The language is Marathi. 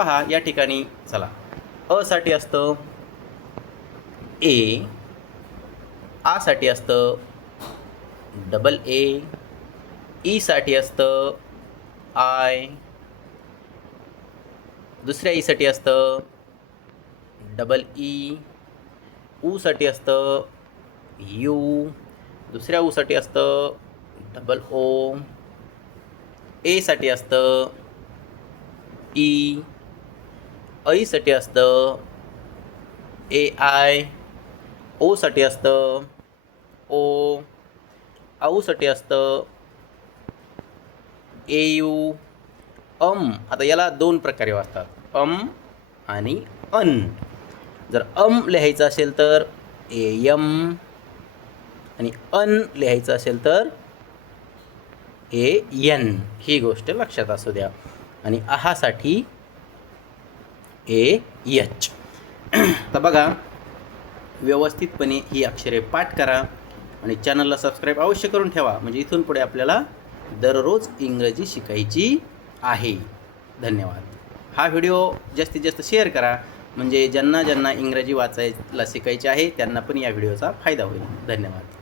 पहा या ठिकाणी चला. अ साठी असतं ए आसाठी असतं डबल ए ईसाठी असतं आय दुसऱ्या ईसाठी असतं डबल ई ऊसाठी असतं यू दुसऱ्या ऊसाठी असतं डबल ओ एसाठी असतं ई ऐसाठी असतं. ए आय ओसाठी असतं. ओ आऊसाठी असतं. A U um. आता याला दोन प्रकारे वाचतात. अम आणि अन. जर अम लिहायचं असेल तर ए यम आणि अन लिहायचं असेल तर ए यन ही गोष्ट लक्षात असू द्या. आणि आहासाठी ए यच तर बघा व्यवस्थितपणे ही अक्षरे पाठ करा आणि चॅनलला सबस्क्राईब अवश्य करून ठेवा. म्हणजे इथून पुढे आपल्याला दररोज इंग्रजी शिकायची आहे. धन्यवाद. हा व्हिडिओ जास्तीत जास्त शेअर करा. म्हणजे ज्यांना ज्यांना इंग्रजी वाचायला शिकायची आहे त्यांना पण या व्हिडिओचा फायदा होईल. धन्यवाद.